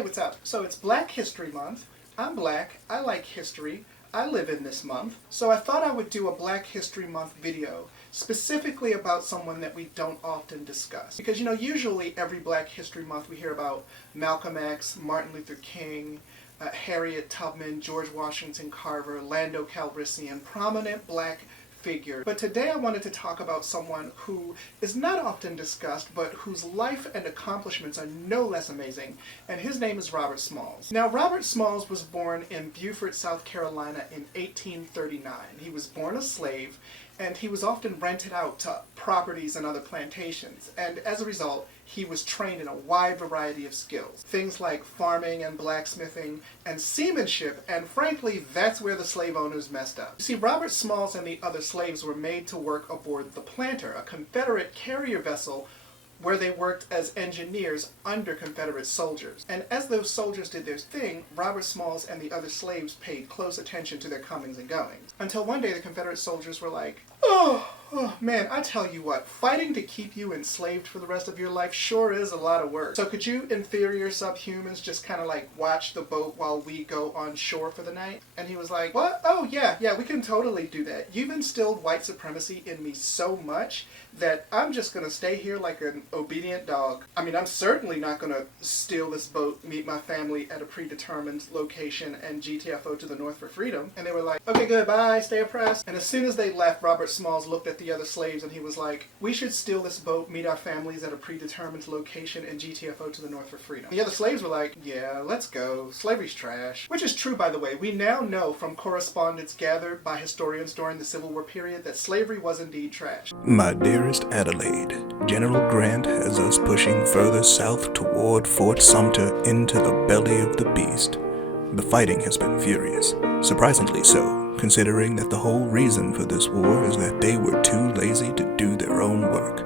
Hey, what's up? So it's Black History Month. I'm black, I like history, I live in this month. So I thought I would do a Black History Month video specifically about someone that we don't often discuss. Because usually every Black History Month we hear about Malcolm X, Martin Luther King, Harriet Tubman, George Washington Carver, Lando Calrissian, prominent black figure. But today I wanted to talk about someone who is not often discussed, but whose life and accomplishments are no less amazing, and his name is Robert Smalls. Now, Robert Smalls was born in Beaufort, South Carolina in 1839. He was born a slave, and he was often rented out to properties and other plantations, and as a result, he was trained in a wide variety of skills. Things like farming and blacksmithing and seamanship, and frankly, that's where the slave owners messed up. You see, Robert Smalls and the other slaves were made to work aboard the Planter, a Confederate carrier vessel where they worked as engineers under Confederate soldiers. And as those soldiers did their thing, Robert Smalls and the other slaves paid close attention to their comings and goings. Until one day the Confederate soldiers were like, oh man, I tell you what, fighting to keep you enslaved for the rest of your life sure is a lot of work. So could you inferior subhumans just kind of like watch the boat while we go on shore for the night? And he was like, what? Oh yeah, we can totally do that. You've instilled white supremacy in me so much that I'm just gonna stay here like an obedient dog. I mean, I'm certainly not gonna steal this boat, meet my family at a predetermined location, and GTFO to the North for freedom. And they were like, okay, good, bye, stay oppressed. And as soon as they left, Robert Smalls looked at the other slaves and he was like, we should steal this boat, meet our families at a predetermined location, and GTFO to the North for freedom. The other slaves were like, yeah, let's go. Slavery's trash. Which is true, by the way. We now know from correspondence gathered by historians during the Civil War period that slavery was indeed trash. My dearest Adelaide, General Grant has us pushing further south toward Fort Sumter into the belly of the beast. The fighting has been furious, surprisingly so, considering that the whole reason for this war is that they were too lazy to do their own work.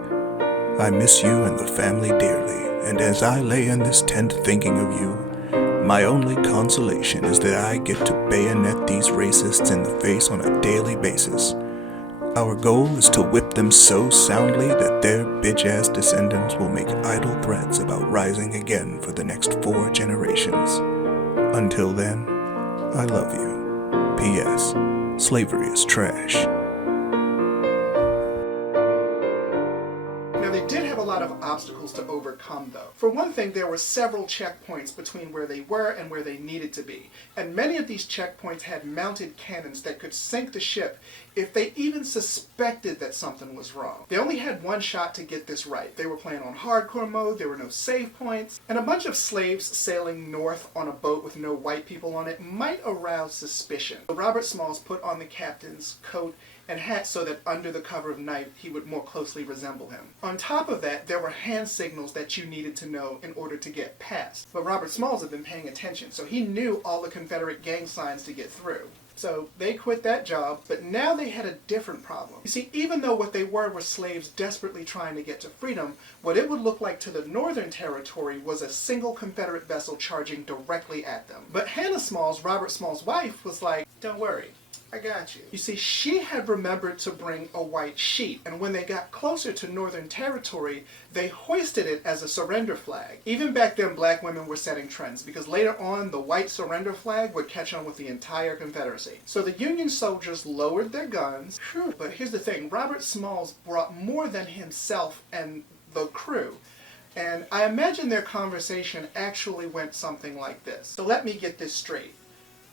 I miss you and the family dearly, and as I lay in this tent thinking of you, my only consolation is that I get to bayonet these racists in the face on a daily basis. Our goal is to whip them so soundly that their bitch-ass descendants will make idle threats about rising again for the next 4 generations. Until then, I love you. P.S. Slavery is trash. Now, they did have a lot of obstacles to overcome, though. For one thing, there were several checkpoints between where they were and where they needed to be. And many of these checkpoints had mounted cannons that could sink the ship if they even suspected that something was wrong. They only had one shot to get this right. They were playing on hardcore mode, there were no save points, and a bunch of slaves sailing north on a boat with no white people on it might arouse suspicion. So Robert Smalls put on the captain's coat and hat so that under the cover of night he would more closely resemble him. On top of that, there were hand signals that you needed to know in order to get past. But Robert Smalls had been paying attention, so he knew all the Confederate gang signs to get through. So they quit that job, but now they had a different problem. You see, even though what they were slaves desperately trying to get to freedom, what it would look like to the Northern Territory was a single Confederate vessel charging directly at them. But Hannah Smalls, Robert Smalls' wife, was like, don't worry, I got you. You see, she had remembered to bring a white sheet, and when they got closer to Northern Territory, they hoisted it as a surrender flag. Even back then, black women were setting trends, because later on, the white surrender flag would catch on with the entire Confederacy. So the Union soldiers lowered their guns. But here's the thing, Robert Smalls brought more than himself and the crew. And I imagine their conversation actually went something like this. So let me get this straight.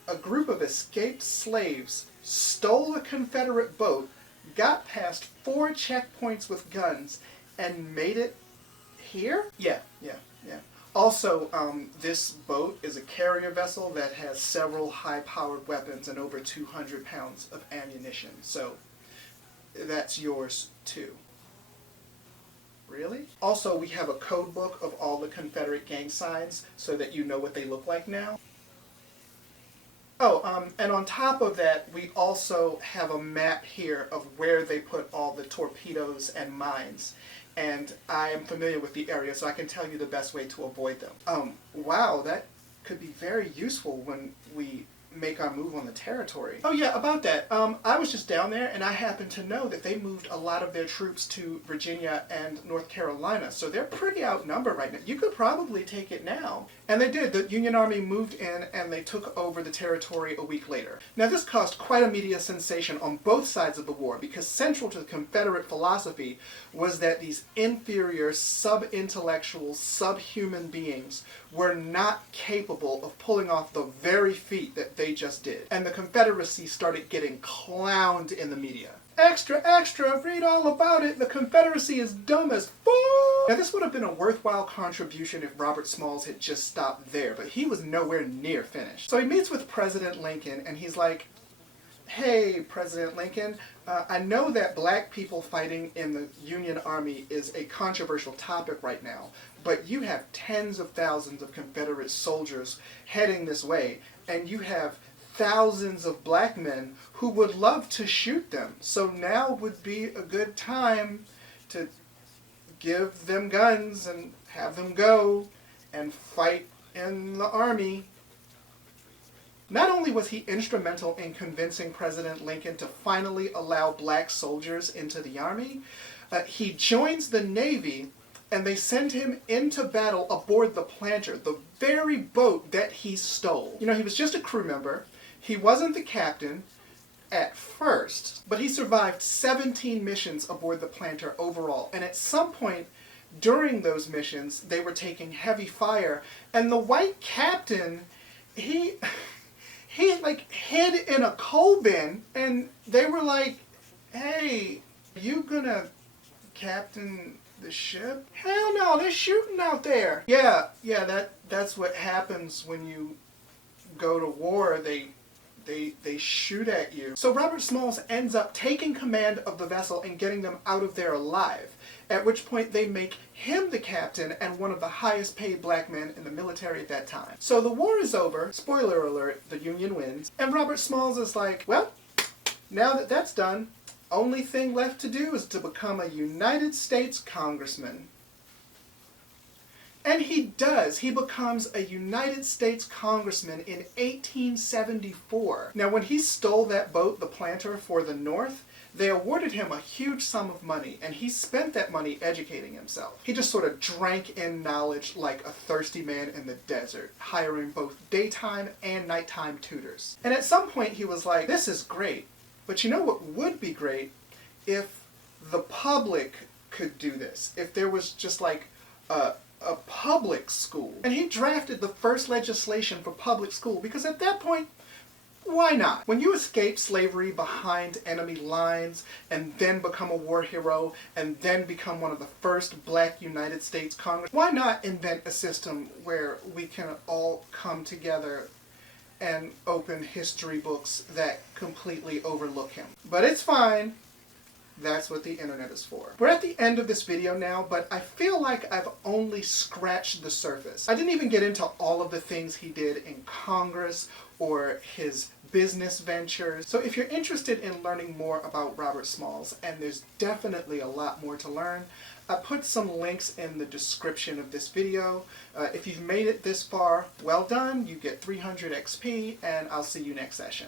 A group of escaped slaves stole a Confederate boat, got past 4 checkpoints with guns, and made it here? Yeah. Also, this boat is a carrier vessel that has several high-powered weapons and over 200 pounds of ammunition. So, that's yours too. Really? Also, we have a code book of all the Confederate gang signs so that you know what they look like now. Oh, and on top of that, we also have a map here of where they put all the torpedoes and mines. And I am familiar with the area, so I can tell you the best way to avoid them. Wow, that could be very useful when we make our move on the territory. Oh yeah, about that. I was just down there and I happened to know that they moved a lot of their troops to Virginia and North Carolina. So they're pretty outnumbered right now. You could probably take it now. And they did. The Union Army moved in and they took over the territory a week later. Now this caused quite a media sensation on both sides of the war because central to the Confederate philosophy was that these inferior, sub-intellectual, subhuman beings were not capable of pulling off the very feat that they just did. And the Confederacy started getting clowned in the media. Extra, extra, read all about it. The Confederacy is dumb as fuck. Now this would have been a worthwhile contribution if Robert Smalls had just stopped there, but he was nowhere near finished. So he meets with President Lincoln and he's like, hey, President Lincoln, I know that black people fighting in the Union Army is a controversial topic right now, but you have tens of thousands of Confederate soldiers heading this way, and you have thousands of black men who would love to shoot them. So now would be a good time to give them guns and have them go and fight in the army. Not only was he instrumental in convincing President Lincoln to finally allow black soldiers into the army, he joins the Navy and they send him into battle aboard the Planter, the very boat that he stole. You know, he was just a crew member. He wasn't the captain at first, but he survived 17 missions aboard the Planter overall. And at some point during those missions, they were taking heavy fire, and the white captain, he like hid in a coal bin, and they were like, hey, you gonna captain the ship? Hell no, they're shooting out there. Yeah, that's what happens when you go to war. They shoot at you. So Robert Smalls ends up taking command of the vessel and getting them out of there alive, at which point they make him the captain and one of the highest paid black men in the military at that time. So the war is over, spoiler alert, the Union wins, and Robert Smalls is like, well, now that that's done, only thing left to do is to become a United States congressman. And he does. He becomes a United States congressman in 1874. Now, when he stole that boat, the Planter, for the North, they awarded him a huge sum of money, and he spent that money educating himself. He just sort of drank in knowledge like a thirsty man in the desert, hiring both daytime and nighttime tutors. And at some point he was like, this is great, but you know what would be great? If the public could do this. If there was just like a public school. And he drafted the first legislation for public school because at that point, why not? When you escape slavery behind enemy lines and then become a war hero and then become one of the first black United States Congress, why not invent a system where we can all come together and open history books that completely overlook him? But it's fine. That's what the internet is for. We're at the end of this video now, but I feel like I've only scratched the surface. I didn't even get into all of the things he did in Congress or his business ventures. So if you're interested in learning more about Robert Smalls, and there's definitely a lot more to learn, I put some links in the description of this video. If you've made it this far, well done. You get 300 XP, and I'll see you next session.